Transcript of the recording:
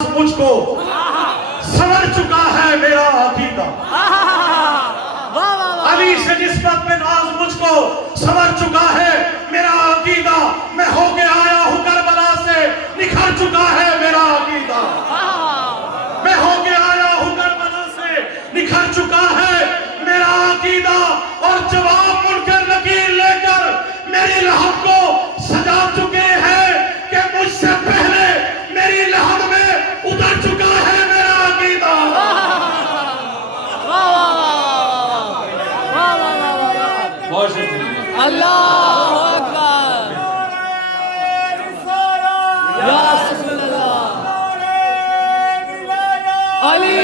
मुझको समझ चुका है मेरा अकीदा। अली से निस्बत में नाज मुझको समझ चुका है मेरा अकीदा। मैं होके आया हूँ करबला से, निखर चुका है मेरा अकीदा। मैं होके आया हूँ करबला से, निखर चुका है मेरा अकीदा। और जवाब मुनकर नकीर लेकर मेरी लहब को सजा चुके हैं कि मुझसे पहले मेरी लहब में उतर चुका है मेरा अकीदा। अल्लाहु अकबर। या रसूल अल्लाह। अली